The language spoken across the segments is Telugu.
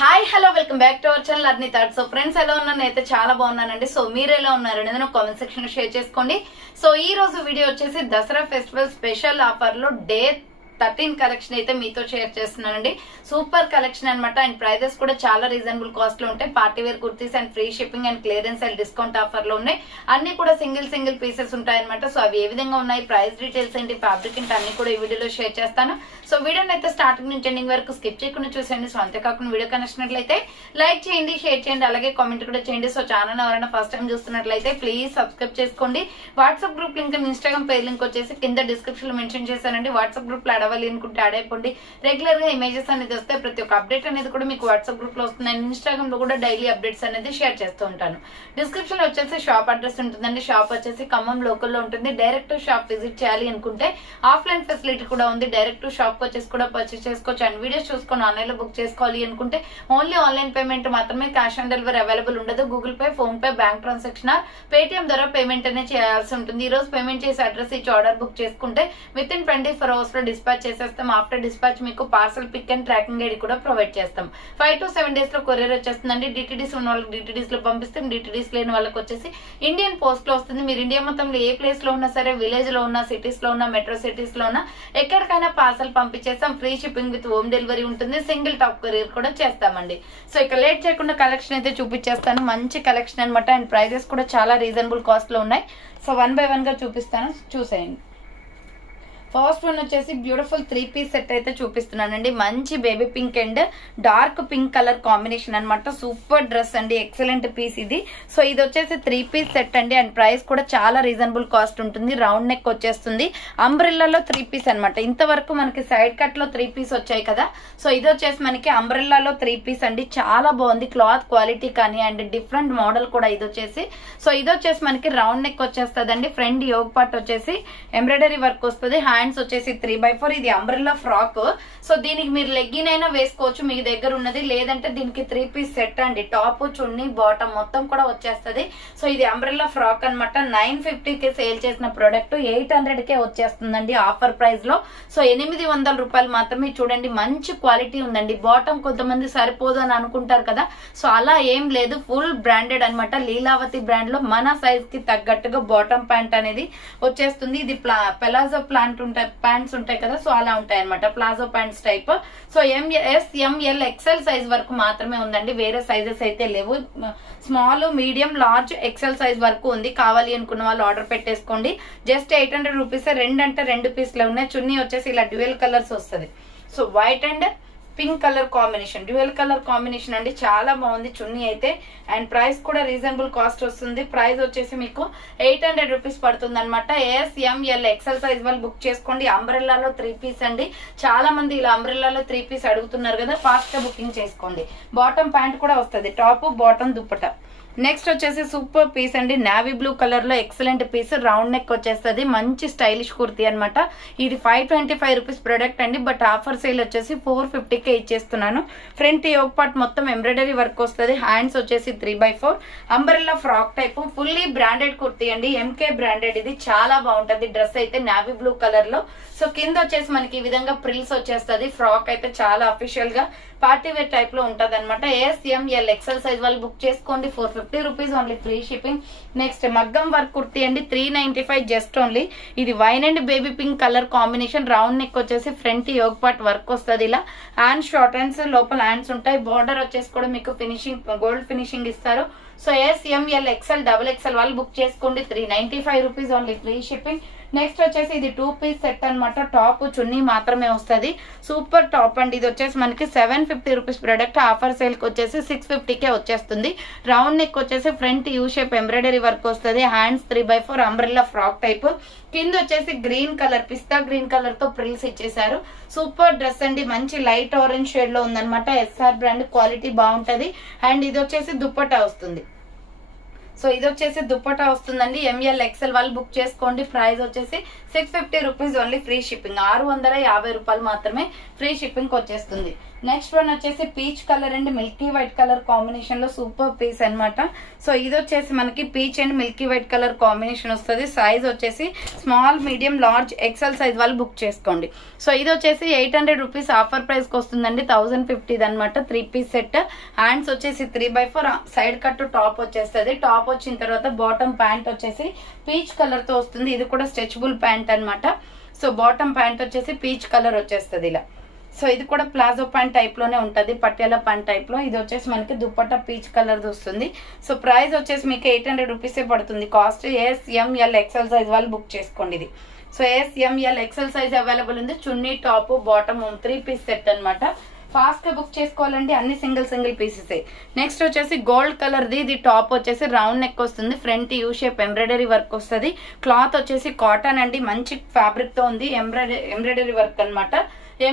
Hi hello welcome back to our channel అర్ని thoughts. So friends ఎలా ఉన్నాను అయితే చాలా బాగున్నానండి. సో మీరు ఎలా ఉన్నారు అనేది కామెంట్ సెక్షన్ లో షేర్ చేసుకోండి. సో ఈ రోజు వీడియో వచ్చేసి దసరా ఫెస్టివల్ స్పెషల్ ఆఫర్ లో డే 13 కలెక్షన్ అయితే మీతో షేర్ చేస్తున్నానండి. సూపర్ కలెక్షన్ అనమాట. అండ్ ప్రైజెస్ కూడా చాలా రీజనబుల్ కాస్ట్ లో ఉంటాయి. Party wear kurtis and free shipping and clearance and discount offer లో ఉన్నాయి. అన్ని కూడా సింగిల్ పీసెస్ ఉంటాయి అనమాట. సో అవి ఏ విధంగా ఉన్నాయి, ప్రైస్ డీటెయిల్స్ ఏంటి, ఫ్యాబ్రిక్ ఏంటి అన్ని కూడా ఈ వీడియోలో షేర్ చేస్తాను. సో వీడియోని అయితే స్టార్టింగ్ నుంచి ఎండింగ్ వరకు స్కిప్ చేయకుండా చూసేయండి. సో అంతేకాకుండా వీడియో కనెక్ట్నట్లయితే లైక్ చేయండి, షేర్ చేయండి, అలాగే కామెంట్ కూడా చేయండి. సో ఛానల్ ఎవరైనా ఫస్ట్ టైం చూస్తున్నట్లయితే ప్లీజ్ సబ్స్క్రైబ్ చేసుకోండి. WhatsApp group link, Instagram page link వచ్చేసి కింద డిస్క్రిప్షన్ లో మెన్షన్ చేశానండి. వాట్సాప్ గ్రూప్ లో అడవాలి అనుకుంటే యాడ్ అయిపోండి. రెగ్యులర్ గా ఇమేజెస్ అనేది వస్తే ప్రతి ఒక్క అప్డేట్ అనేది కూడా మీకు వాట్సాప్ గ్రూప్ లో వస్తుంది. అండ్ ఇన్స్టాగ్రామ్ లో కూడా డైలీ అప్డేట్స్ అనేది షేర్ చేస్తూ ఉంటాను. డిస్క్రిప్షన్ లో వచ్చేసి షాప్ అడ్రస్ ఉంటుందండి. షాప్ వచ్చేసి ఖమ్మం లోకల్ లో ఉంటుంది. డైరెక్ట్ షాప్ విజిట్ చేయాలి అనుకుంటే ఆఫ్లైన్ ఫెసిలిటీ కూడా ఉంది. డైరెక్ట్ షాప్ వచ్చేసి కూడా పర్చేస్ చేసుకోవచ్చు. అండ్ వీడియోస్ చూసుకొని ఆన్లైన్ లో బుక్ చేసుకోవాలి అనుకుంటే ఓన్లీ ఆన్లైన్ పేమెంట్ మాత్రమే, క్యాష్ ఆన్ డెలివరీ అవైలబుల్ ఉండదు. Google Pay, PhonePe, bank transaction, Paytm ద్వారా పేమెంట్ అనేది చేయాల్సి ఉంటుంది. ఈ రోజు పేమెంట్ చేసి అడ్రస్ ఇచ్చి ఆర్డర్ బుక్ చేసుకుంటే విత్ ఇన్ 24 hours లో డిస్పాచ్ చేసేస్తాం. ఆఫ్టర్ డిస్పాచ్ మీకు parcel pick and tracking ID కూడా ప్రొవైడ్ చేస్తాం. 5 to 7 days లో కొరియర్ వచ్చేస్తుందండి. డిటిడిస్ ఉన్న వాళ్ళకి డిటిడిస్ లో పంపిస్తాం. డిటిడిస్ లేని వాళ్ళకి వచ్చేసి ఇండియన్ పోస్ట్ లో వస్తుంది. మీరు ఇండియా మొత్తంలో ఏ ప్లేస్ లో ఉన్నా సరే, విలేజ్ లో ఉన్నా, సిటీస్ లో ఉన్నా, మెట్రో సిటీస్ లో ఉన్నా, ఎక్కడికైనా పార్సల్ పంపించేస్తాం. Free shipping with home delivery ఉంటుంది. సింగిల్ టాప్ కొరియర్ కూడా చేస్తామండి. సో ఇక లేట్ చేయకుండా కలెక్షన్ అయితే చూపించేస్తాను. మంచి కలెక్షన్ అనమాట. అండ్ ప్రైజెస్ కూడా చాలా రీజనబుల్ కాస్ట్ లో ఉన్నాయి. సో 1 by 1 గా చూపిస్తాను, చూసేయండి. ఫస్ట్ వన్ వచ్చేసి బ్యూటిఫుల్ 3 piece సెట్ అయితే చూపిస్తున్నానండి. మంచి baby pink and dark pink colour combination అనమాట. సూపర్ డ్రెస్ అండి, ఎక్సలెంట్ పీస్ ఇది. సో ఇది వచ్చేసి 3 piece సెట్ అండి. అండ్ ప్రైస్ కూడా చాలా రీజనబుల్ కాస్ట్ ఉంటుంది. రౌండ్ నెక్ వచ్చేస్తుంది. అంబ్రెల్లాలో 3 piece అనమాట. ఇంతవరకు మనకి సైడ్ కట్ లో 3 piece వచ్చాయి కదా. సో ఇది వచ్చేసి మనకి అంబ్రెల్లాలో 3 piece అండి. చాలా బాగుంది క్లాత్ క్వాలిటీ కానీ, అండ్ డిఫరెంట్ మోడల్ కూడా ఇది వచ్చేసి. సో ఇది వచ్చేసి మనకి రౌండ్ నెక్ వచ్చేస్తుంది. ఫ్రంట్ యోగ్ పార్ట్ వచ్చేసి ఎంబ్రాయిడరీ వర్క్ వస్తుంది. హ్యాండ్స్ వచ్చేసి 3/4. ఇది అంబ్రెల్లా ఫ్రాక్. సో దీనికి మీరు లెగ్గిన్ అయినా వేసుకోవచ్చు మీ దగ్గర ఉన్నది, లేదంటే దీనికి 3 piece సెట్ అండి. టాప్, చున్నీ, బాటమ్ మొత్తం కూడా వచ్చేస్తుంది. సో ఇది అంబ్రెల్లా ఫ్రాక్ అనమాట. 950కి సేల్ చేసిన ప్రోడక్ట్ 800కే వచ్చేస్తుందండి ఆఫర్ ప్రైస్ లో. సో 800 రూపాయలు మాత్రమే. చూడండి మంచి క్వాలిటీ ఉందండి. బాటమ్ కొంతమంది సరిపోదు అని అనుకుంటారు కదా. సో అలా ఏం లేదు, ఫుల్ బ్రాండెడ్ అనమాట. లీలావతి బ్రాండ్ లో మన సైజ్ కి తగ్గట్టుగా బాటమ్ ప్యాంట్ అనేది వచ్చేస్తుంది. ఇది పెలాజో ప్యాంట్స్ ఉంటాయి కదా. సో అలా ఉంటాయి అనమాట, palazzo pants type. So MS, ML, XL size వరకు మాత్రమే ఉందండి. వేరే సైజెస్ అయితే లేవు. Small, medium, large, XL size వరకు ఉంది. కావాలి అనుకున్న వాళ్ళు ఆర్డర్ పెట్టేసుకోండి. Just 800 rupees. 2 అంటే 2 పీస్లు ఉన్నాయి. చున్నీ వచ్చేసి ఇలా డ్యూయల్ కలర్స్ వస్తుంది. So white and pink colour combination, dual colour combination అండి. చాలా బాగుంది చున్నీ అయితే. అండ్ ప్రైస్ కూడా రీజనబుల్ కాస్ట్ వస్తుంది. ప్రైస్ వచ్చేసి మీకు 800 రూపీస్ పడుతుంది అనమాట. MS, ML, XL సైజ్ వాళ్ళు బుక్ చేసుకోండి. అంబ్రెల్లాలో 3 piece అండి. చాలా మంది ఇలా అంబ్రెల్లాలో 3 piece అడుగుతున్నారు కదా, ఫాస్ట్ గా బుకింగ్ చేసుకోండి. బాటమ్ ప్యాంట్ కూడా వస్తుంది. Top, bottom, dupatta. నెక్స్ట్ వచ్చేసి సూపర్ పీస్ అండి. నావీ బ్లూ కలర్ లో ఎక్సలెంట్ పీస్. రౌండ్ నెక్ వచ్చేస్తుంది. మంచి స్టైలిష్ కుర్తీ అనమాట. ఇది 525 రూపీస్ ప్రొడక్ట్ అండి. బట్ ఆఫర్ సేల్ వచ్చేసి 450కే ఇచ్చేస్తున్నాను. ఫ్రంట్ యోగ్ పార్ట్ మొత్తం ఎంబ్రాయిడరీ వర్క్ వస్తుంది. హ్యాండ్స్ వచ్చేసి 3/4. Umbrella frock type. Fully branded kurti అండి. MK branded. ఇది చాలా బాగుంటది డ్రెస్ అయితే, నావీ బ్లూ కలర్ లో. సో కింద వచ్చేసి మనకి ఈ విధంగా ప్రిల్స్ వచ్చేస్తుంది. ఫ్రాక్ అయితే చాలా అఫీషియల్ గా పార్టీ వేర్ టైప్ లో ఉంటది అనమాట. MS, ML, XL సైజ్ వాళ్ళు బుక్ చేసుకోండి. 450 rupees only, free shipping. Next మగ్గం వర్క్ కుర్తీ అండి. 395 జస్ట్ ఓన్లీ. ఇది wine and baby pink colour combination. Round neck వచ్చేసి ఫ్రంట్ యోగ్ పార్ట్ వర్క్ వస్తుంది. ఇలా హ్యాండ్స్, షార్ట్ హ్యాండ్స్, లోపల హ్యాండ్స్ ఉంటాయి. బార్డర్ వచ్చేసి కూడా మీకు ఫినిషింగ్, గోల్డ్ ఫినిషింగ్ ఇస్తారు. So MS, ML, XL, XXL వాళ్ళు బుక్ చేసుకోండి. 395 rupees only, free shipping. Next వచ్చేసి ఇది 2 piece సెట్ అనమాట. టాప్, చున్నీ మాత్రమే వస్తుంది. సూపర్ టాప్ అండి. ఇది వచ్చేసి మనకి 750 రూపీస్ ప్రొడక్ట్. ఆఫర్ సేల్ కి వచ్చేసి 650కే వచ్చేస్తుంది. రౌండ్ నెక్ వచ్చేసి front U shape embroidery work వస్తుంది. హ్యాండ్స్ 3/4. Umbrella frock type. కింద వచ్చేసి గ్రీన్ కలర్, పిస్తా గ్రీన్ కలర్ తో ప్రిల్స్ ఇచ్చేసారు. సూపర్ డ్రెస్ అండి. మంచి లైట్ ఆరెంజ్ షేడ్ లో ఉందనమాట. SR బ్రాండ్, క్వాలిటీ బాగుంటది. అండ్ ఇది వచ్చేసి దుప్పటా వస్తుంది. సో ఇది వచ్చేసి దుప్పటా వస్తుందండి. ML, XL వాళ్ళు బుక్ చేసుకోండి. ప్రైస్ వచ్చేసి 650 రూపీస్ ఓన్లీ, ఫ్రీ షిప్పింగ్. 650 రూపాయలు మాత్రమే ఫ్రీ షిప్పింగ్ వచ్చేస్తుంది. నెక్స్ట్ వన్ వచ్చేసి peach colour and milky white colour combination లో సూపర్ పీస్ అన్నమాట. సో ఇది వచ్చేసి మనకి peach and milky white colour combination వస్తుంది. సైజ్ వచ్చేసి small, medium, large, XL size వాళ్ళు బుక్ చేసుకోండి. సో ఇది వచ్చేసి 800 రూపీస్ ఆఫర్ ప్రైస్ కి వస్తుందండి. 1050 అనమాట. 3 పీస్ సెట్. హ్యాండ్స్ వచ్చేసి 3/4 సైడ్ కట్ టాప్ వచ్చేస్తుంది. టాప్ వచ్చిన తర్వాత బాటమ్ ప్యాంట్ వచ్చేసి పీచ్ కలర్ తో వస్తుంది. ఇది కూడా స్ట్రెచబుల్ ప్యాంట్ అనమాట. సో బాటమ్ ప్యాంట్ వచ్చేసి పీచ్ కలర్ వచ్చేస్తుంది ఇలా. సో ఇది కూడా ప్లాజో ప్యాంట్ టైప్ లోనే ఉంటది, పటియాలా ప్యాంట్ టైప్ లో. ఇది వచ్చేసి మనకి దుపట్టా పీచ్ కలర్ వస్తుంది. సో ప్రైస్ వచ్చేసి మీకు 800 రూపీసే పడుతుంది కాస్ట్. SML XL సైజ్ వాళ్ళు బుక్ చేసుకోండి ఇది. So SML XL size available ఉంది. చున్నీ, టాప్, బాటమ్ 3 పీస్ సెట్ అనమాట. ఫాస్ట్ గా బుక్ చేసుకోవాలండి. అన్ని సింగిల్ పీసెస్. నెక్స్ట్ వచ్చేసి గోల్డ్ కలర్ ది. ఇది టాప్ వచ్చేసి రౌండ్ నెక్ వస్తుంది. Front U shape embroidery work వస్తుంది. క్లాత్ వచ్చేసి కాటన్ అండి, మంచి ఫ్యాబ్రిక్ తో ఉంది. ఎంబ్రాయిడరీ వర్క్ అనమాట.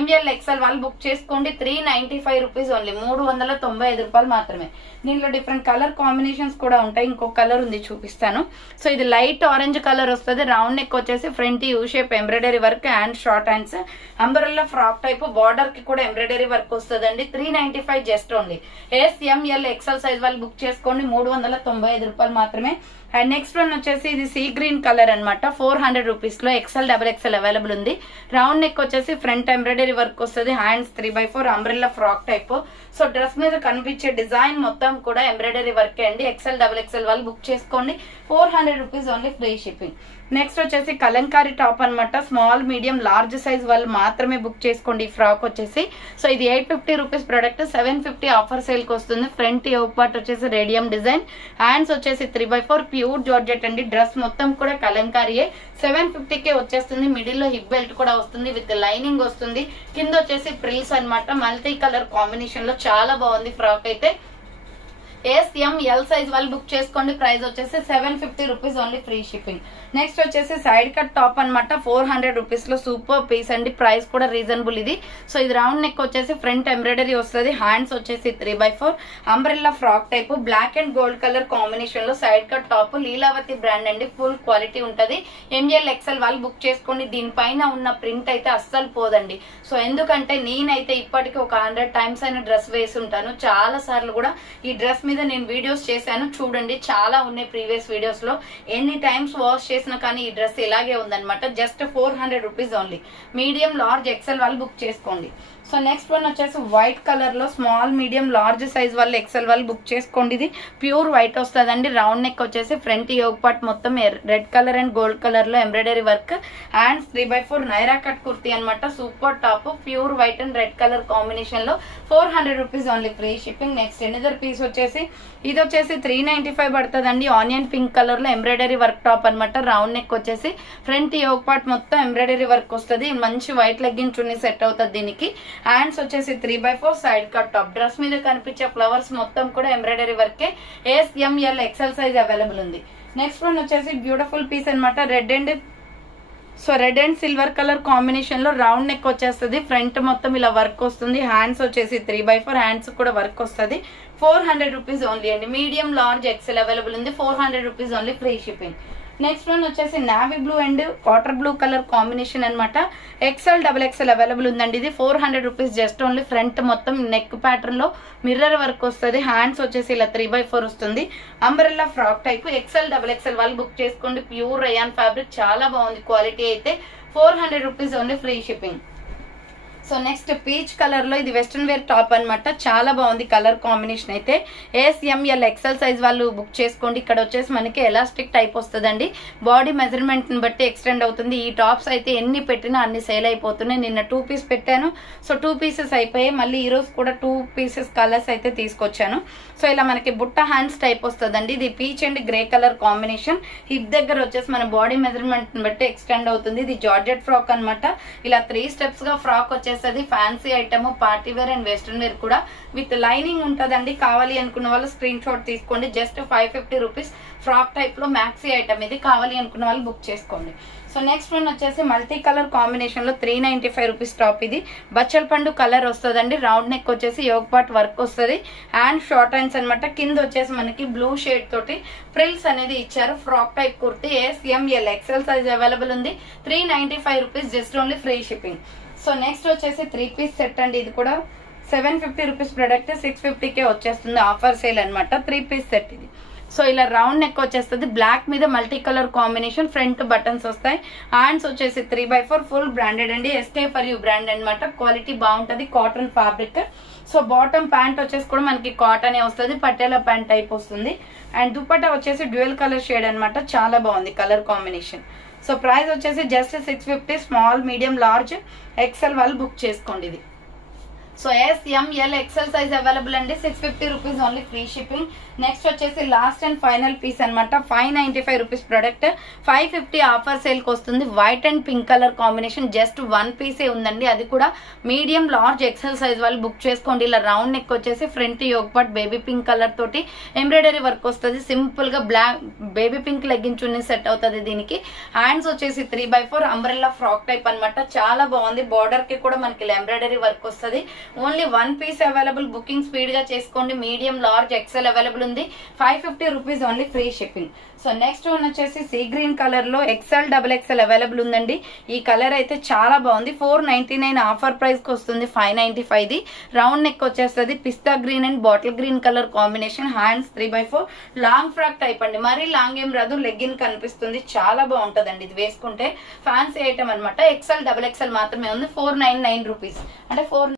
ML XL వాళ్ళు బుక్ చేసుకోండి. 395 రూపీస్ ఓన్లీ. 395 రూపాయలు మాత్రమే. దీనిలో డిఫరెంట్ కలర్ కాంబినేషన్స్ కూడా ఉంటాయి. ఇంకొక కలర్ ఉంది చూపిస్తాను. సో ఇది లైట్ ఆరెంజ్ కలర్ వస్తుంది. రౌండ్ నెక్ వచ్చేసి front U shape embroidery work and short hands. Umbrella frock type. Border కి కూడా ఎంబ్రాయిడరీ వర్క్ వస్తుందండి. 395 just only. SML XL size వాళ్ళు బుక్ చేసుకోండి. 395 రూపాయలు మాత్రమే. అండ్ నెక్స్ట్ వన్ వచ్చేసి ఇది సీ గ్రీన్ కలర్ అనమాట. 400 రూపీస్ లో XL, XXL అవైలబుల్ ఉంది. రౌండ్ నెక్ వచ్చేసి ఫ్రంట్ ఎంబ్రాయిడరీ వర్క్ వస్తుంది. Hands 3/4 umbrella frock type. So dress మీద కనిపించే డిజైన్ మొత్తం కూడా ఎంబ్రాయిడరీ వర్క్ అండి. XL, XXL వాళ్ళు బుక్ చేసుకోండి. 400 rupees only, free shipping. Next వచ్చేసి కలంకారీ టాప్ అనమాట. స్మాల్, మీడియం, లార్జ్ సైజ్ వాళ్ళు మాత్రమే బుక్ చేసుకోండి. ఈ ఫ్రాక్ వచ్చేసి సో ఇది 850 రూపీస్ ప్రొడక్ట్. 750 ఆఫర్ సేల్ కి వస్తుంది. ఫ్రంట్ యోక్ పార్ట్ వచ్చేసి రేడియం డిజైన్. హ్యాండ్స్ వచ్చేసి 3/4 ప్యూర్ జార్జెట్ అండి. డ్రెస్ మొత్తం కూడా కలంకారీయే. 750కే వచ్చేస్తుంది. మిడిల్ లో హిప్ బెల్ట్ కూడా వస్తుంది. విత్ లైనింగ్ వస్తుంది. కింద వచ్చేసి ప్రిల్స్ అనమాట. మల్టీ కలర్ కాంబినేషన్ లో చాలా బాగుంది ఫ్రాక్ అయితే. SML సైజ్ వాళ్ళు బుక్ చేసుకోండి. ప్రైస్ వచ్చేసి 750 rupees only, free shipping. Next వచ్చేసి సైడ్ కట్ టాప్ అనమాట. 400 రూపీస్ లో సూపర్ పీస్ అండి. ప్రైస్ కూడా రీజనబుల్ ఇది. సో ఇది రౌండ్ నెక్ వచ్చేసి ఫ్రంట్ ఎంబ్రాయిడరీ వస్తుంది. హ్యాండ్స్ వచ్చేసి 3/4 umbrella frock type. Black and gold colour combination లో side cut top. Leelavathi brand అండి. ఫుల్ క్వాలిటీ ఉంటది. ML XL వాళ్ళు బుక్ చేసుకోండి. దీనిపైన ఉన్న ప్రింట్ అయితే అస్సలు పోదండి. సో ఎందుకంటే నేనైతే ఇప్పటికీ ఒక 100 టైమ్స్ అయిన డ్రెస్ వేసి ఉంటాను. చాలా సార్లు కూడా ఈ డ్రెస్ మీద నేను వీడియోస్ చేశాను. చూడండి, చాలా ఉన్నాయి ప్రీవియస్ వీడియోస్ లో. ఎన్ని టైమ్స్ వాష్ చేసినా కానీ ఈ డ్రెస్ ఇలాగే ఉందన్నమాట. Just 400 rupees only. Medium, large, XL వాళ్ళు బుక్ చేసుకోండి. సో నెక్స్ట్ వన్ వచ్చేసి వైట్ కలర్ లో స్మాల్, మీడియం, లార్జ్ సైజ్ వాళ్ళు XL వాళ్ళు బుక్ చేసుకోండి. ఇది ప్యూర్ వైట్ వస్తుందండి. రౌండ్ నెక్ వచ్చేసి ఫ్రంట్ యోగ్ పార్ట్ మొత్తం red colour and gold colour లో embroidery work. Hands 3/4 Naira cut kurti అనమాట. Super top. Pure white and red colour combination లో 400 rupees only, free shipping. Next another piece వచ్చేసి ఇది వచ్చేసి 395 పడుతుందండి. ఆనియన్ పింక్ కలర్ లో ఎంబ్రాయిడరీ వర్క్ టాప్ అనమాట. రౌండ్ నెక్ వచ్చేసి ఫ్రంట్ యోగ్ పార్ట్ మొత్తం ఎంబ్రాయిడరీ వర్క్ వస్తుంది. మంచి వైట్ లెగ్గిన్ చున్నీ సెట్ అవుతుంది దీనికి. హ్యాండ్స్ వచ్చేసి 3/4 సైడ్ కట్ టాప్. డ్రెస్ మీద కనిపించే ఫ్లవర్స్ మొత్తం కూడా ఎంబ్రాయిడరీ వర్కే. SML XL సైజ్ అవైలబుల్ ఉంది. నెక్స్ట్ వన్ వచ్చేసి బ్యూటిఫుల్ పీస్ అనమాట. Red and silver colour combination లో రౌండ్ నెక్ వచ్చేస్తుంది. ఫ్రంట్ మొత్తం ఇలా వర్క్ వస్తుంది. హ్యాండ్స్ వచ్చేసి 3/4 హ్యాండ్స్ కూడా వర్క్ వస్తుంది. 400 రూపీస్ ఓన్లీ అండి. మీడియం, లార్జ్, XL అవైలబుల్ ఉంది. 400 rupees only, free shipping. Next one వచ్చేసి navy blue and water blue colour combination అనమాట. XL, XXL అవైలబుల్ ఉందండి. ఇది 400 రూపీస్ జస్ట్ ఓన్లీ. ఫ్రంట్ మొత్తం నెక్ ప్యాటర్న్ లో మిర్రర్ వర్క్ వస్తుంది. హ్యాండ్స్ వచ్చేసి ఇలా 3/4 వస్తుంది. Umbrella frock type. XL, XXL వాళ్ళు బుక్ చేసుకోండి. ప్యూర్ రయాన్ ఫ్యాబ్రిక్, చాలా బాగుంది క్వాలిటీ అయితే. 400 rupees only, free shipping. So next peach colour లో ఇది వెస్ట్రన్ వేర్ టాప్ అనమాట. చాలా బాగుంది కలర్ కాంబినేషన్ అయితే. SML XL సైజ్ వాళ్ళు బుక్ చేసుకోండి. ఇక్కడ వచ్చేసి మనకి ఎలాస్టిక్ టైప్ వస్తుందండి. బాడీ మెజర్మెంట్ ని బట్టి ఎక్స్టెండ్ అవుతుంది. ఈ టాప్స్ అయితే ఎన్ని పెట్టినా అన్ని సేల్ అయిపోతున్నాయి. నిన్న 2 పీస్ పెట్టాను. సో 2 పీసెస్ అయిపోయాయి. మళ్ళీ ఈ రోజు కూడా 2 పీసెస్ కలర్స్ అయితే తీసుకొచ్చాను. సో ఇలా మనకి బుట్ట హ్యాండ్స్ టైప్ వస్తుందండి. ఇది peach and grey colour combination. Hip దగ్గర వచ్చేసి మన బాడీ మెజర్మెంట్ ని బట్టి ఎక్స్టెండ్ అవుతుంది. ఇది జార్జెట్ ఫ్రాక్ అనమాట. ఇలా 3 స్టెప్స్ గా ఫ్రాక్ వచ్చేసి fancy item, party wear and western wear కూడా విత్ లైనింగ్ ఉంటదండి. కావాలి అనుకున్న వాళ్ళు స్క్రీన్ షాట్ తీసుకోండి. జస్ట్ 550 రూపీస్ ఫ్రాక్ టైప్ లో మ్యాక్సీ ఐటమ్. ఇది కావాలి అనుకున్న వాళ్ళు బుక్ చేసుకోండి. సో నెక్స్ట్ వన్ వచ్చేసి మల్టీ కలర్ కాంబినేషన్ లో 395 రూపీస్ టాప్. ఇది బచ్చల పండు కలర్ వస్తుందండి. రౌండ్ నెక్ వచ్చేసి యోగ్ పార్ట్ వర్క్ వస్తుంది. అండ్ షార్ట్ హ్యాండ్స్ అనమాట. కింద వచ్చేసి మనకి బ్లూ షేడ్ తోటి ఫ్రిల్స్ అనేది ఇచ్చారు. Frock type kurti. SML XL size available ఉంది. 395 rupees just only, free shipping. So next వచ్చేసి 3 పీస్ సెట్ అండి. ఇది కూడా 750 రూపీస్ ప్రొడక్ట్ 650కే వచ్చేస్తుంది. ఆఫర్ సేల్ అనమాట. 3 పీస్ సెట్ ఇది. సో ఇలా రౌండ్ నెక్ వచ్చేస్తుంది. బ్లాక్ మీద multi colour combination, front buttons వస్తాయి. హ్యాండ్స్ వచ్చేసి 3/4 ఫుల్ బ్రాండెడ్ అండి. ఎస్కే ఫర్ యూ బ్రాండ్ అనమాట. క్వాలిటీ బాగుంటది. Cotton fabric. So bottom pant వచ్చేసి కూడా మనకి కాటన్ వస్తుంది. పటేలా ప్యాంట్ టైప్ వస్తుంది. అండ్ దుపట్టా వచ్చేసి డ్యూయల్ కలర్ షేడ్ అనమాట. చాలా బాగుంది కలర్ కాంబినేషన్. సో ప్రైస్ వచ్చేసి just 650. Small, medium, large, XL వాళ్ళు బుక్ చేసుకోండి ఇది. సో ఎస్, ఎం, ఎల్, ఎక్సెల్ సైజ్ అవైలబుల్ అండి. 650 rupees only, free shipping. Next వచ్చేసి లాస్ట్ అండ్ ఫైనల్ పీస్ అనమాట. 595 రూపీస్ ప్రొడక్ట్ 550 ఆఫర్ సేల్ కి వస్తుంది. White and pink colour combination. Just 1 పీసే ఉందండి. అది కూడా మీడియం, లార్జ్, ఎక్సెల్ సైజ్ వాళ్ళు బుక్ చేసుకోండి. ఇలా రౌండ్ నెక్ వచ్చేసి front yoke part baby pink colour తోటి ఎంబ్రాయిడరీ వర్క్ వస్తుంది. సింపుల్ గా బ్లాక్ బేబీ పింక్ లెగ్గిన్ చున్నీ సెట్ అవుతుంది దీనికి. హ్యాండ్స్ వచ్చేసి 3/4 అంబ్రెల్లా ఫ్రాక్ టైప్ అనమాట. చాలా బాగుంది. బార్డర్ కి కూడా మనకి ఎంబ్రాయిడరీ వర్క్ వస్తుంది. Only 1 piece available. Booking speed గా చేసుకోండి. మీడియం, లార్జ్, ఎక్సెల్ అవైలబుల్ ఉంది. 550 rupees only, free shipping. So next one వచ్చేసి సీ గ్రీన్ కలర్ లో XL, XXL అవైలబుల్ ఉందండి. ఈ కలర్ అయితే చాలా బాగుంది. 499 ఆఫర్ ప్రైస్ కి వస్తుంది. 595 ది. రౌండ్ నెక్ వచ్చేస్తుంది. పిస్తా green and bottle green colour combination. Hands 3/4 long frock type అండి. మరీ లాంగ్ ఏం రాదు. లెగ్గిన్ కనిపిస్తుంది. చాలా బాగుంటదండి ఇది వేసుకుంటే. ఫ్యాన్సీ ఐటమ్ అనమాట. XL, XXL మాత్రమే ఉంది. 499 రూపీస్ అంటే 4.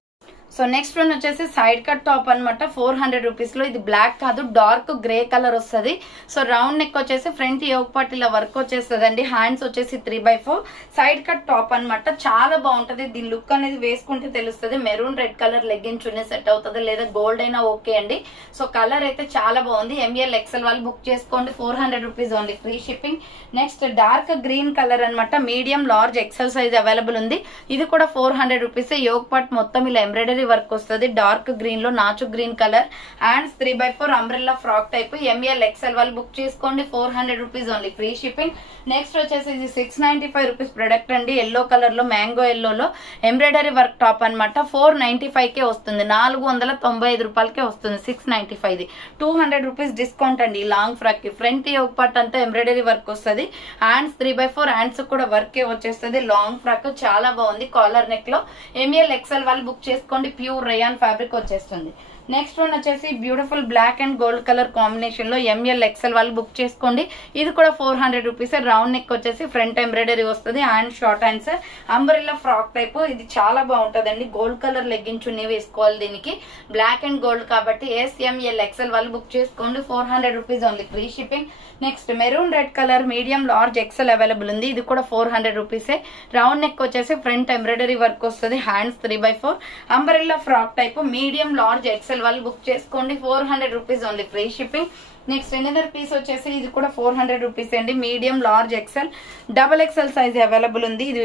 సో నెక్స్ట్ వన్ వచ్చేసి సైడ్ కట్ టాప్ అనమాట. 400 రూపీస్ లో. ఇది బ్లాక్ కాదు, డార్క్ గ్రే కలర్ వస్తుంది. సో రౌండ్ నెక్ వచ్చేసి ఫ్రంట్ యోగ్ పార్ట్ ఇలా వర్క్ వచ్చేస్తుంది అండి. హ్యాండ్స్ వచ్చేసి 3/4 సైడ్ కట్ టాప్ అనమాట. చాలా బాగుంటది. దీని లుక్ అనేది వేసుకుంటే తెలుస్తుంది. మెరూన్ రెడ్ కలర్ లెగ్గిన్ చున్నీ సెట్ అవుతుంది, లేదా గోల్డ్ అయినా ఓకే అండి. సో కలర్ అయితే చాలా బాగుంది. ML, XL వాళ్ళు బుక్ చేసుకోండి. 400 rupees only, free shipping. Next dark green colour అనమాట. Medium, large, XL size available ఉంది. ఇది కూడా 400 రూపీస్. యోగ్ పార్ట్ మొత్తం ఇలా ఎంబ్రాయిడరీ వర్క్ వస్తుంది. డార్క్ గ్రీన్ లో నాచు green colour. Hands 3/4 umbrella frock type. ML, XL వాళ్ళు బుక్ చేసుకోండి. 400 rupees only, free shipping. Next వచ్చేసి ఇది 695 రూపీస్ ప్రొడక్ట్ అండి. ఎల్లో కలర్ లో, మ్యాంగో ఎల్లో లో ఎంబ్రాయిడరీ వర్క్ టాప్ అనమాట. 495 కే వస్తుంది. 495 రూపాయలకే వస్తుంది. 695 ది. 200 రూపీస్ డిస్కౌంట్ అండి. లాంగ్ ఫ్రాక్ కి ఫ్రంట్ యోగ్ పార్ట్ అంతా ఎంబ్రాయిడరీ వర్క్ వస్తుంది. హ్యాండ్స్ 3/4 హ్యాండ్స్ కూడా వర్క్ వచ్చేస్తుంది. లాంగ్ ఫ్రాక్ చాలా బాగుంది. కాలర్ నెక్ లో. ML, XL వాళ్ళు బుక్ చేసుకోండి. ప్యూర్ రేయాన్ ఫ్యాబ్రిక్ వచ్చేస్తుంది. నెక్స్ట్ వన్ వచ్చేసి beautiful black and gold colour combination లో ML, XL వాళ్ళు బుక్ చేసుకోండి. ఇది కూడా 400 రూపీస్. రౌండ్ నెక్ వచ్చేసి ఫ్రంట్ ఎంబ్రాయిడరీ వస్తుంది. Hand short hands umbrella frock type. ఇది చాలా బాగుంటదండి. గోల్డ్ కలర్ లెగ్గిన్ చున్నీ వేసుకోవాలి దీనికి. బ్లాక్ అండ్ గోల్డ్ కాబట్టి ML, XL వాళ్ళు బుక్ చేసుకోండి. 400 rupees only, free shipping. Next maroon red colour medium, large, XL available ఉంది. ఇది కూడా 400 రూపీసే. రౌండ్ నెక్ వచ్చేసి ఫ్రంట్ ఎంబ్రాయిడరీ వర్క్ వస్తుంది. Hands 3/4 umbrella frock type. Medium, large, XL వాళ్ళు బుక్ చేసుకోండి. 400 rupees only, free shipping. Next another piece వచ్చేసి ఇది కూడా 400 రూపీస్ అండి. Medium, large, XL, XXL size available ఉంది. ఇది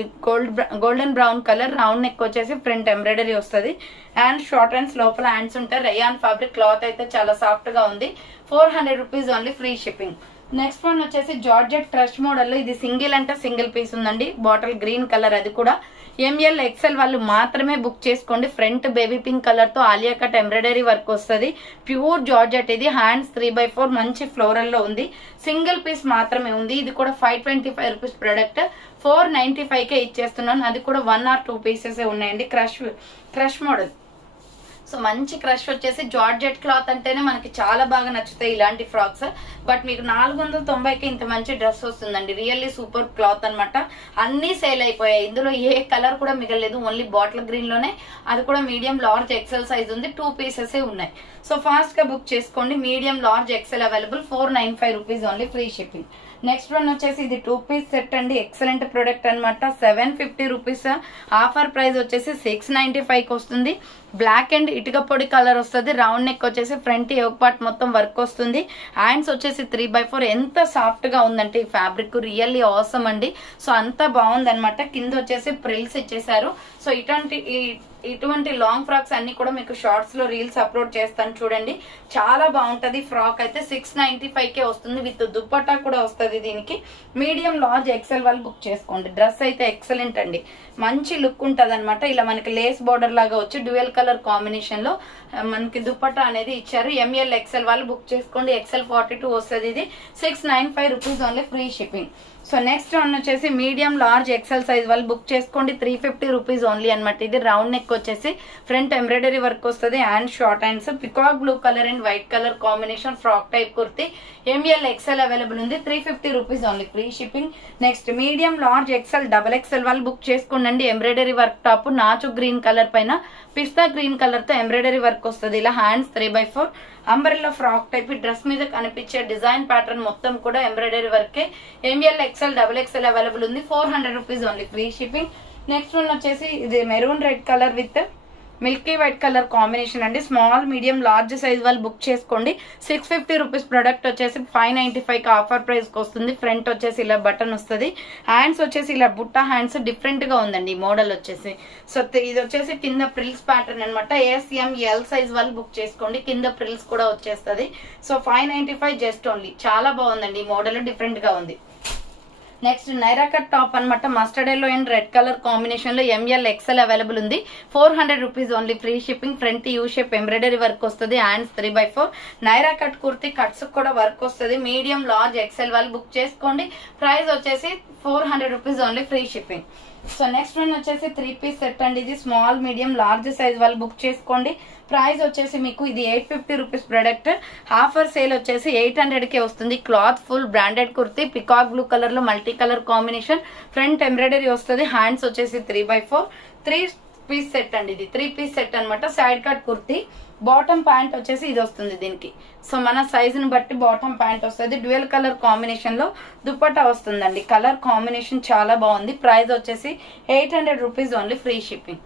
golden brown colour. Round neck వచ్చేసి ఫ్రంట్ ఎంబ్రాయిడరీ వస్తుంది. అండ్ షార్ట్ హ్యాండ్స్ లోపల హ్యాండ్స్ ఉంటాయి. Rayon fabric. క్లాత్ అయితే చాలా సాఫ్ట్ గా ఉంది. 400 rupees only, free shipping. Next one వచ్చేసి జార్జెట్ క్రష్ మోడల్ లో. ఇది సింగిల్ అంటే సింగిల్ పీస్ ఉందండి. Bottle green colour. అది కూడా ML, XL వాళ్ళు మాత్రమే బుక్ చేసుకోండి. ఫ్రంట్ బేబీ పింక్ కలర్ తో ఆలియా కట్ ఎంబ్రాయిడరీ వర్క్ వస్తుంది. ప్యూర్ జార్జెట్ ఇది. హ్యాండ్స్ 3/4 మంచి ఫ్లోరల్ లో ఉంది. సింగిల్ పీస్ మాత్రమే ఉంది. ఇది కూడా 525 రూపీస్ ప్రొడక్ట్. 495 కే ఇచ్చేస్తున్నాను. అది కూడా 1 or 2 పీసెస్ ఉన్నాయండి. Crush model. సో మంచి క్రష్ వచ్చేసి జార్జెట్ క్లాత్ అంటేనే మనకి చాలా బాగా నచ్చుతాయి ఇలాంటి ఫ్రాక్స్. బట్ మీకు 490కి ఇంత మంచి డ్రెస్ వస్తుందండి. రియల్లీ సూపర్ క్లాత్ అనమాట. అన్ని సేల్ అయిపోయాయి. ఇందులో ఏ కలర్ కూడా మిగలేదు. ఓన్లీ బాటిల్ గ్రీన్ లోనే. అది కూడా మీడియం, లార్జ్, XL సైజ్ ఉంది. 2 పీసెస్ ఉన్నాయి. సో ఫాస్ట్ గా బుక్ చేసుకోండి. Medium, large, XL available. 495 rupees only, free shipping. Next one వచ్చేసి ఇది 2 పీస్ సెట్ అండి. ఎక్సలెంట్ ప్రొడక్ట్ అనమాట. 750 రూపీస్. ఆఫర్ ప్రైస్ వచ్చేసి 695 కి వస్తుంది. బ్లాక్ అండ్ ఇటుక పొడి కలర్ వస్తుంది. రౌండ్ నెక్ వచ్చేసి ఫ్రంట్ యోగ్ పార్ట్ మొత్తం వర్క్ వస్తుంది. హ్యాండ్స్ వచ్చేసి 3/4. ఎంత సాఫ్ట్ గా ఉందంటే ఈ ఫ్యాబ్రిక్. రియల్లీ ఆసమ్ అండి. సో అంత బాగుంది అనమాట. కింద వచ్చేసి ప్రిల్స్ ఇచ్చేసారు. సో ఇటువంటి లాంగ్ ఫ్రాక్స్ అన్ని కూడా మీకు షార్ట్స్ లో రీల్స్ అప్లోడ్ చేస్తాను చూడండి. చాలా బాగుంటది. ఫ్రాక్ అయితే 695 కే వస్తుంది. విత్ దుప్పట్టా కూడా వస్తుంది దీనికి. మీడియం, లార్జ్, XL వాళ్ళు బుక్ చేసుకోండి. డ్రెస్ అయితే ఎక్సలెంట్ అండి. మంచి లుక్ ఉంటది అనమాట. ఇలా మనకి లేస్ బార్డర్ లాగా వచ్చి డ్యూయల్ కలర్ కాంబినేషన్ లో మనకి దుప్పట్టా అనేది ఇచ్చారు. ML, XL వాళ్ళు బుక్ చేసుకోండి. XL 42 వస్తుంది. ఇది 695 rupees only, free shipping. So next one వచ్చేసి మీడియం లార్జ్ ఎక్సెల్ సైజ్ వాళ్ళు బుక్ చేసుకోండి. 350 రూపీస్ ఓన్లీ అనమాట. ఇది రౌండ్ నెక్ వచ్చేసి ఫ్రంట్ ఎంబ్రాయిడరీ వర్క్ వస్తుంది and short hands, peacock blue colour and white colour combination frock type kurti. ML XL available ఉంది. 350 rupees only, free shipping. Next medium large XL double XL వాళ్ళు బుక్ చేసుకోండి. ఎంబ్రాయిడరీ వర్క్ టాప్ నాచు గ్రీన్ కలర్ పైన పిస్తా గ్రీన్ కలర్ తో ఎంబ్రాయిడరీ వర్క్ వస్తుంది. ఇలా hands 3/4 umbrella frock type. Dress మీద కనిపించే డిజైన్ ప్యాటర్న్ మొత్తం కూడా ఎంబ్రాయిడరీ వర్కే. ML XL double XL available ఉంది. 400 rupees only, free shipping. Next one వచ్చేసి ఇది maroon red colour with milky white colour combination అండి. స్మాల్ మీడియం లార్జ్ సైజ్ వాళ్ళు బుక్ చేసుకోండి. 650 రూపీస్ ప్రొడక్ట్ వచ్చేసి 595 ఆఫర్ ప్రైస్ కి వస్తుంది. ఫ్రంట్ వచ్చేసి ఇలా బటన్ వస్తుంది. హ్యాండ్స్ వచ్చేసి ఇలా బుట్ట హ్యాండ్స్ డిఫరెంట్ గా ఉందండి ఈ మోడల్ వచ్చేసి. సో ఇది వచ్చేసి కింద ప్రిల్స్ ప్యాటర్న్ అనమాట. SML సైజ్ వాళ్ళు బుక్ చేసుకోండి. కింద ప్రిల్స్ కూడా వచ్చేస్తుంది. So 595 just only. చాలా బాగుందండి ఈ మోడల్, డిఫరెంట్ గా ఉంది. నెక్స్ట్ నైరా కట్ టాప్ అనమాట. Mustard yellow and red colour combination లో ఎంఎల్ ఎక్సెల్ అవైలబుల్ ఉంది. 400 rupees only, free shipping. Front U shape embroidery work వస్తుంది. Hands 3/4 Naira cut kurti. Cuts కూడా వర్క్ వస్తుంది. మీడియం లార్జ్ ఎక్సెల్ వాళ్ళు బుక్ చేసుకోండి. ప్రైస్ వచ్చేసి 400 rupees only, free shipping. So next one వచ్చేసి 3 పీస్ సెట్ అండి. ఇది స్మాల్ మీడియం లార్జ్ సైజ్ వాళ్ళు బుక్ చేసుకోండి. ప్రైస్ వచ్చేసి మీకు ఇది 850 రూపీస్ ప్రొడక్ట్. ఆఫర్ సేల్ వచ్చేసి 800కే వస్తుంది. Cloth full branded kurti, peacock blue colour లో multi colour combination. Front embroidery వస్తుంది. హ్యాండ్స్ వచ్చేసి 3/4 3 పీస్ సెట్ అండి. ఇది 3 పీస్ సెట్ అనమాట. Side cut kurti. Bottom pant వచ్చేసి ఇది వస్తుంది దీనికి. సో మన సైజుని బట్టి బాటమ్ ప్యాంట్ వస్తుంది. డ్యూయల్ కలర్ కాంబినేషన్ లో దుపట్టా వస్తుందండి. కలర్ కాంబినేషన్ చాలా బాగుంది. ప్రైస్ వచ్చేసి 800 rupees only, free shipping.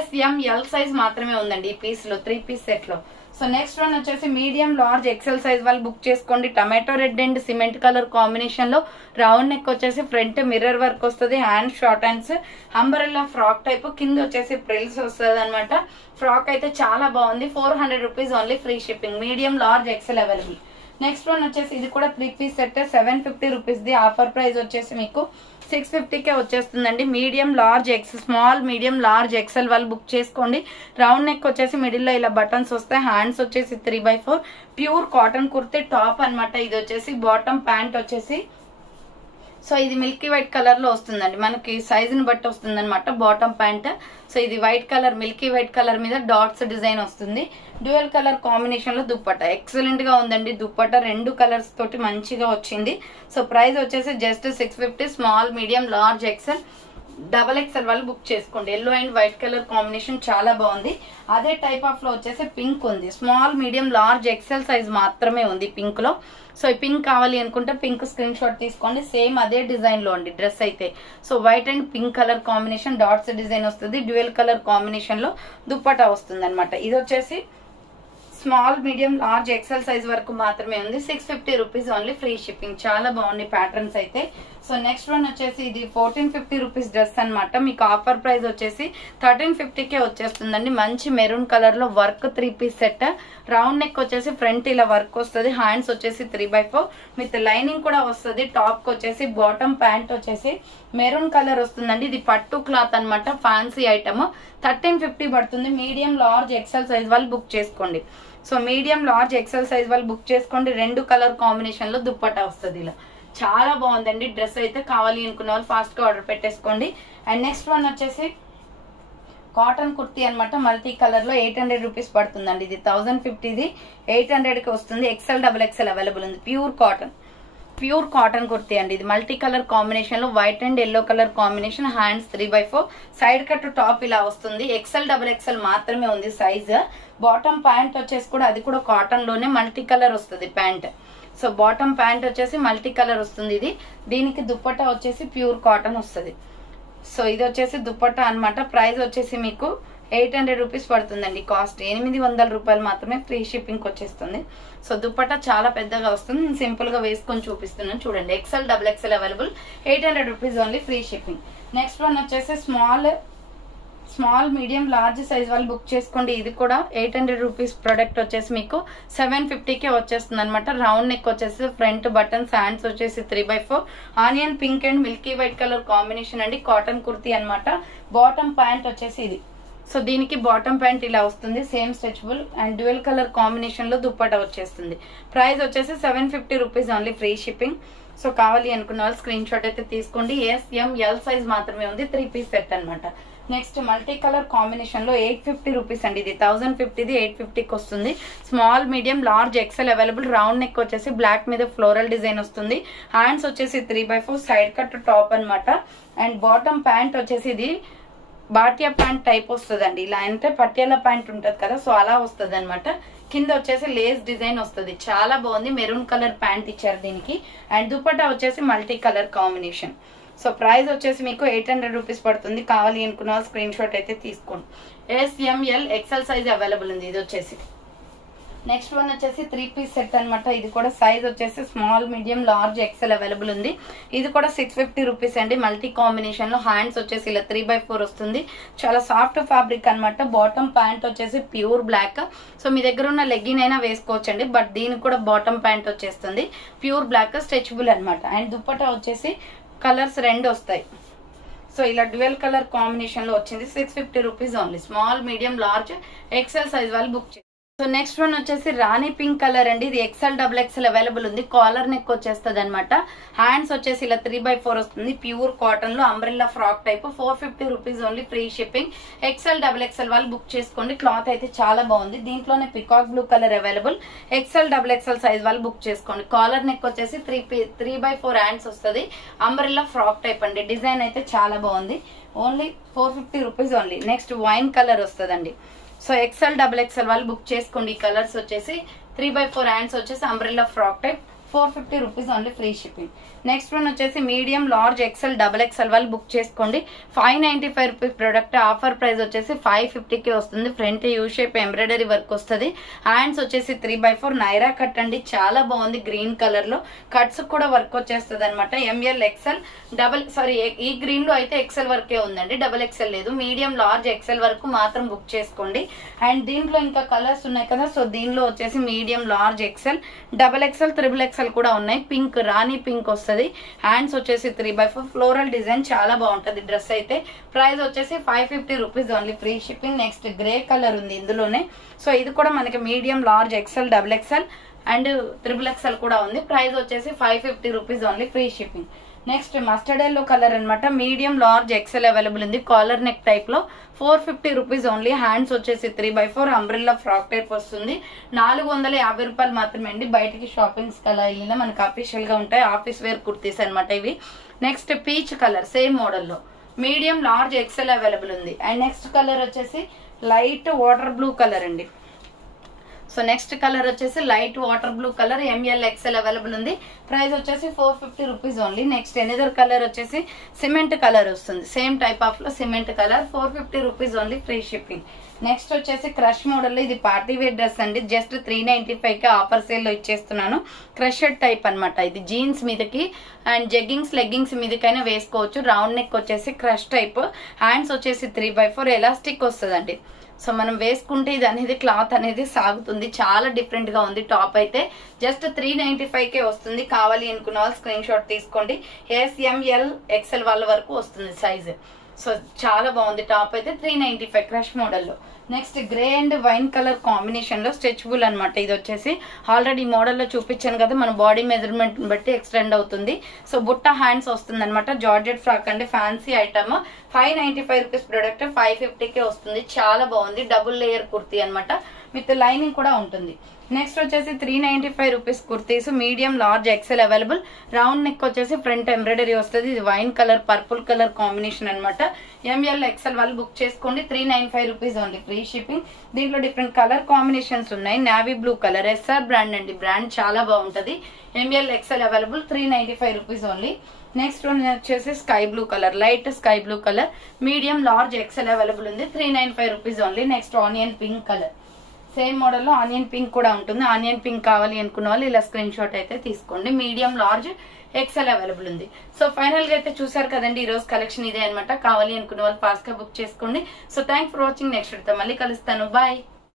SML size మాత్రమే ఉందండి ఈ పీస్ లో, 3 పీస్ సెట్ లో. సో నెక్స్ట్ వన్ వచ్చేసి మీడియం లార్జ్ ఎక్సెల్ సైజ్ వాళ్ళు బుక్ చేసుకోండి. Tomato red and cement colour combination లో రౌండ్ నెక్ వచ్చేసి ఫ్రంట్ మిర్రర్ వర్క్ వస్తుంది. Hand short hands umbrella frock type. కింద వచ్చేసి ప్రిల్స్ వస్తుంది అనమాట. ఫ్రాక్ అయితే చాలా బాగుంది. 400 rupees only, free shipping. Medium large XL available. Next one వచ్చేసి ఇది కూడా 3 పీస్ సెట్ 750 రూపీస్ ది. ఆఫర్ ప్రైస్ వచ్చేసి మీకు 650కే వచ్చేస్తుందండి. Medium large small medium large XL వాళ్ళు బుక్ చేసుకోండి. రౌండ్ నెక్ వచ్చేసి మిడిల్ లో ఇలా బటన్స్ వస్తాయి. హ్యాండ్స్ వచ్చేసి 3/4 ప్యూర్ కాటన్ కుర్తి టాప్ అనమాట. ఇది వచ్చేసి బాటమ్ ప్యాంట్ వచ్చేసి సో ఇది మిల్కీ వైట్ కలర్ లో వస్తుందండి. మనకి సైజుని బట్టి వస్తుంది అనమాట బాటమ్ ప్యాంట్. సో ఇది white colour Milky white colour మీద డాట్స్ డిజైన్ వస్తుంది. డ్యూయల్ కలర్ కాంబినేషన్ లో దుప్పట్టా ఎక్సలెంట్ గా ఉందండి. దుప్పట్టా 2 కలర్స్ తోటి మంచిగా వచ్చింది. సో ప్రైస్ వచ్చేసి just 650. Small medium large XL double XL వాళ్ళు బుక్ చేసుకోండి. Yellow and white colour combination చాలా బాగుంది. అదే టైప్ ఆఫ్ లో వచ్చేసి పింక్ ఉంది. Small medium large XL size మాత్రమే ఉంది పింక్ లో. సో ఈ పింక్ కావాలి అనుకుంటే పింక్ స్క్రీన్ షాట్ తీసుకోండి. సేమ్ అదే డిజైన్ లో అండి డ్రెస్ అయితే. So white and pink colour combination dots design వస్తుంది. డ్యూయల్ కలర్ కాంబినేషన్ లో దుప్పటా వస్తుంది అనమాట. ఇది వచ్చేసి small medium large XL size వరకు మాత్రమే ఉంది. 650 రూపీస్ ఓన్లీ, ఫ్రీ షిప్పింగ్. చాలా బాగుంది ప్యాటర్న్స్ అయితే. సో నెక్స్ట్ వన్ వచ్చేసి ఇది 1450 రూపీస్ డ్రెస్ అనమాట. మీకు ఆఫర్ ప్రైస్ వచ్చేసి 1350కే వచ్చేస్తుందండి. మంచి మెరూన్ కలర్ లో work 3 piece set. Round neck వచ్చేసి ఫ్రంట్ ఇలా వర్క్ వస్తుంది. హ్యాండ్స్ వచ్చేసి 3/4 విత్ లైనింగ్ కూడా వస్తుంది. టాప్ కి వచ్చేసి బాటమ్ ప్యాంట్ వచ్చేసి మెరూన్ కలర్ వస్తుందండి. ఇది పట్టు క్లాత్ అనమాట. ఫ్యాన్సీ ఐటమ్ 1350 పడుతుంది. మీడియం లార్జ్ ఎక్సెల్ సైజ్ వాళ్ళు బుక్ చేసుకోండి. So medium large XL size వాళ్ళు బుక్ చేసుకోండి. 2 కలర్ కాంబినేషన్ లో దుప్పట్టా వస్తుంది. ఇలా చాలా బాగుందండి డ్రెస్ అయితే. కావాలి అనుకున్న వాళ్ళు ఫాస్ట్ గా ఆర్డర్ పెట్టేసుకోండి. అండ్ నెక్స్ట్ వన్ వచ్చేసి కాటన్ కుర్తీ అనమాట. మల్టీ కలర్ లో 800 రూపీస్ పడుతుందండి. ఇది 1050ది 800కి వస్తుంది. ఎక్సెల్ డబుల్ ఎక్సెల్ అవైలబుల్ ఉంది. ప్యూర్ కాటన్ కుర్తీ అండి. ఇది మల్టీ కలర్ కాంబినేషన్ లో white and yellow colour combination. Hands 3/4 side cut top ఇలా వస్తుంది. ఎక్సెల్ డబుల్ ఎక్సెల్ మాత్రమే ఉంది సైజ్. బాటమ్ ప్యాంట్ వచ్చేసి కూడా అది కూడా కాటన్ లోనే మల్టీ కలర్ వస్తుంది ప్యాంట్. సో బాటమ్ ప్యాంట్ వచ్చేసి మల్టీ కలర్ వస్తుంది. ఇది దీనికి దుప్పట్టా వచ్చేసి ప్యూర్ కాటన్ వస్తుంది. సో ఇది వచ్చేసి దుప్పట్టా అనమాట. ప్రైస్ వచ్చేసి మీకు 800 రూపీస్ పడుతుందండి. కాస్ట్ 800 రూపాయలు మాత్రమే, ఫ్రీ షిప్పింగ్ వచ్చేస్తుంది. సో దుప్పట్టా చాలా పెద్దగా వస్తుంది. నేను సింపుల్ గా వేసుకొని చూపిస్తున్నాను చూడండి. XL double XL available. 800 rupees only, free shipping. Next one వచ్చేసి స్మాల్ మీడియం లార్జ్ సైజ్ వాళ్ళు బుక్ చేసుకోండి. ఇది కూడా 800 రూపీస్ ప్రొడక్ట్ వచ్చేసి మీకు 750కే వచ్చేస్తుంది అనమాట. రౌండ్ నెక్ వచ్చేసి ఫ్రంట్ బటన్స్, హ్యాండ్స్ వచ్చేసి 3/4 onion pink and milky white colour combination అండి. కాటన్ కుర్తీ అనమాట. బాటమ్ ప్యాంట్ వచ్చేసి ఇది సో దీనికి బాటమ్ ప్యాంట్ ఇలా వస్తుంది, same stretchable and dual colour combination లో దుప్పటా వచ్చేస్తుంది. ప్రైస్ వచ్చేసి 750 rupees only, free shipping. So కావాలి అనుకున్న వాళ్ళు స్క్రీన్ షాట్ అయితే తీసుకోండి. SML సైజ్ మాత్రమే ఉంది, 3 పీస్ సెట్ అనమాట. నెక్స్ట్ మల్టీ కలర్ కాంబినేషన్ లో 850 రూపీస్ అండి. ఇది 1050ది 850కి వస్తుంది. Small, medium, large, XL available. Round neck వచ్చేసి బ్లాక్ మీద ఫ్లోరల్ డిజైన్ వస్తుంది. హ్యాండ్స్ వచ్చేసి 3/4 సైడ్ కట్ టాప్ అనమాట. అండ్ బాటమ్ ప్యాంట్ వచ్చేసి ఇది బాటియా ప్యాంట్ టైప్ వస్తుంది అండి. ఇలా అంటే పటియాలా ప్యాంట్ ఉంటది కదా, సో అలా వస్తుంది అనమాట. కింద వచ్చేసి లేస్ డిజైన్ వస్తుంది, చాలా బాగుంది. మెరూన్ కలర్ ప్యాంట్ ఇచ్చారు దీనికి. అండ్ దుపట్టా వచ్చేసి multi colour combination. So price వచ్చేసి మీకు 800 రూపీస్ పడుతుంది. కావాలి అనుకున్న స్క్రీన్ షాట్ అయితే తీసుకోండి. SML XL సైజ్ అవైలబుల్ ఉంది. ఇది వచ్చేసి నెక్స్ట్ వన్ వచ్చేసి 3 పీస్ సెట్ అనమాట. ఇది కూడా సైజ్ వచ్చేసి small, medium, large, XL available ఉంది. ఇది కూడా 650 రూపీస్ అండి. మల్టీ కాంబినేషన్ లో హ్యాండ్స్ వచ్చేసి ఇలా 3/4 వస్తుంది. చాలా సాఫ్ట్ ఫ్యాబ్రిక్ అనమాట. బాటమ్ ప్యాంట్ వచ్చేసి ప్యూర్ బ్లాక్. సో మీ దగ్గర ఉన్న లెగ్గిన్ అయినా వేసుకోవచ్చండి, బట్ దీనికి కూడా బాటమ్ ప్యాంట్ వచ్చేస్తుంది ప్యూర్ బ్లాక్, స్ట్రెచబుల్ అనమాట. అండ్ దుప్పటా వచ్చేసి కలర్స్ 2 వస్తాయి. సో ఇలా డ్యూయల్ కలర్ కాంబినేషన్ లో వచ్చింది. 650 rupees only. Small, medium, large, XL size వాళ్ళు బుక్ చేయండి. సో నెక్స్ట్ వన్ వచ్చేసి రాణి పింక్ కలర్ అండి. ఇది XL, XXL అవైలబుల్ ఉంది. కాలర్ నెక్ వచ్చేస్తుంది అనమాట. హ్యాండ్స్ వచ్చేసి ఇలా 3/4 వస్తుంది. ప్యూర్ కాటన్ లో umbrella frock type. 450 rupees only, free shipping. XL, XXL వాళ్ళు బుక్ చేసుకోండి. క్లాత్ అయితే చాలా బాగుంది. దీంట్లోనే peacock blue colour available. XL, XXL size వాళ్ళు బుక్ చేసుకోండి. కాలర్ నెక్ వచ్చేసి 3/4 హ్యాండ్స్ వస్తుంది. అంబ్రెల్లా ఫ్రాక్ టైప్ అండి. డిజైన్ అయితే చాలా బాగుంది. Only 450 rupees only. Next wine colour వస్తుందండి. సో XL, XXL వాళ్ళు బుక్ చేసుకోండి. ఈ కలర్స్ వచ్చేసి 3/4 హ్యాండ్స్ వచ్చేసి umbrella frock type. 450 rupees only, free shipping. Next one వచ్చేసి మీడియం, లార్జ్, XL, XXL వాళ్ళు బుక్ చేసుకోండి. 595 రూపీస్ ప్రొడక్ట్. ఆఫర్ ప్రైస్ వచ్చేసి 550కి వస్తుంది. Front U shape embroidery work వస్తుంది. హ్యాండ్స్ వచ్చేసి 3/4 నైరా కట్ అండి. చాలా బాగుంది. గ్రీన్ కలర్ లో కట్స్ కూడా వర్క్ వచ్చేస్తుంది అనమాట. ML, XL, ఈ గ్రీన్ లో అయితే XL వరకే ఉందండి, XXL లేదు. మీడియం, లార్జ్, XL వరకు మాత్రం బుక్ చేసుకోండి. అండ్ దీంట్లో ఇంకా కలర్స్ ఉన్నాయి కదా, సో దీనిలో వచ్చేసి medium, large, XL, XXL, XXL కూడా ఉన్నాయి. పింక్, రాణి పింక్ వస్తుంది. హ్యాండ్స్ వచ్చేసి 3/4 ఫ్లోరల్ డిజైన్. చాలా బాగుంటది డ్రెస్ అయితే. ప్రైస్ వచ్చేసి 550 rupees only, free shipping. Next grey colour ఉంది ఇందులోనే. సో ఇది కూడా మనకి medium, large, XL, XXL and XXL కూడా ఉంది. ప్రైస్ వచ్చేసి 550 rupees only, free shipping. Next mustard yellow colour అనమాట. మీడియం, లార్జ్, XL అవైలబుల్ ఉంది. కాలర్ నెక్ టైప్ లో 450 రూపీస్ ఓన్లీ. హ్యాండ్స్ వచ్చేసి 3/4 అంబ్రెల్లా ఫ్రాక్ టైప్ వస్తుంది. 450 రూపాయలు మాత్రమే అండి. బయటికి షాపింగ్స్ అలా వెళ్ళినా మనకు అఫీషియల్ గా ఉంటాయి. ఆఫీస్ వేర్ కుర్తీస్ అనమాట ఇవి. Next peach colour, same model లో మీడియం, లార్జ్, XL అవైలబుల్ ఉంది. అండ్ నెక్స్ట్ కలర్ వచ్చేసి లైట్ వాటర్ బ్లూ కలర్ అండి. సో నెక్స్ట్ కలర్ వచ్చేసి light water blue colour. ML, XL available ఉంది. ప్రైస్ వచ్చేసి 450 rupees only. Next another colour వచ్చేసి సిమెంట్ కలర్ వస్తుంది. సేమ్ టైప్ ఆఫ్ లో cement colour. 450 rupees only, free shipping. Next వచ్చేసి క్రష్ మోడల్ లో ఇది పార్టీ వేర్ డ్రెస్ అండి. జస్ట్ 395కి ఆఫర్ సేల్ లో ఇచ్చేస్తున్నాను. క్రషెడ్ టైప్ అనమాట. ఇది జీన్స్ మీదకి అండ్ జెగ్గింగ్స్, లెగ్గింగ్స్ మీదకైనా వేసుకోవచ్చు. రౌండ్ నెక్ వచ్చేసి క్రష్ టైప్. హ్యాండ్స్ వచ్చేసి 3/4 ఎలాస్టిక్ వస్తుందండి. సో మనం వేసుకుంటే ఇది అనేది క్లాత్ అనేది సాగుతుంది. చాలా డిఫరెంట్ గా ఉంది. టాప్ అయితే జస్ట్ 395కే వస్తుంది. కావాలి అనుకున్న వాళ్ళు స్క్రీన్ షాట్ తీసుకోండి. SML, XL వాళ్ళ వరకు వస్తుంది సైజ్. సో చాలా బాగుంది. టాప్ అయితే 395 క్రష్ మోడల్లో. Next grey and wine colour combination లో స్ట్రెచబుల్ అనమాట. ఇది వచ్చేసి ఆల్రెడీ ఈ మోడల్లో చూపించాను కదా, మన బాడీ మెజర్మెంట్ బట్టి ఎక్స్టెండ్ అవుతుంది. సో బుట్ట హ్యాండ్స్ వస్తుంది అనమాట. జార్జెట్ ఫ్రాక్ అండి, ఫ్యాన్సీ ఐటమ్. 595 rupees product. 550కే వస్తుంది. చాలా బాగుంది. డబుల్ లేయర్ కుర్తీ అనమాట. విత్ లైనింగ్ కూడా ఉంటుంది. నెక్స్ట్ వచ్చేసి 395 rupees kurtis. Medium, large, XL available. Round neck వచ్చేసి ఫ్రంట్ ఎంబ్రాయిడరీ వస్తుంది. ఇది wine colour, purple colour combination అనమాట. ML, XL వాళ్ళు బుక్ చేసుకోండి. 395 రూపీస్ ఓన్లీ, ఫ్రీ షిప్పింగ్. దీంట్లో డిఫరెంట్ కలర్ కాంబినేషన్స్ ఉన్నాయి. Navy blue colour, SR brand అండి. బ్రాండ్ చాలా బాగుంటది. ML, XL available. 395 rupees only. Next one వచ్చేసి sky blue colour, light sky blue colour. Medium, large, XL available ఉంది. 395 rupees only. Next onion pink colour. Same model లో ఆనియన్ పింక్ కూడా ఉంటుంది. ఆనియన్ పింక్ కావాలి అనుకున్న వాళ్ళు ఇలా స్క్రీన్ షాట్ అయితే తీసుకోండి. మీడియం, లార్జ్, XL అవైలబుల్ ఉంది. సో ఫైనల్ గా అయితే చూసారు కదండి, ఈ రోజు కలెక్షన్ ఇదే అనమాట. కావాలి అనుకున్న వాళ్ళు ఫాస్ట్ గా బుక్ చేసుకోండి. So thanks for watching. Next మళ్ళీ కలుస్తాను. బాయ్.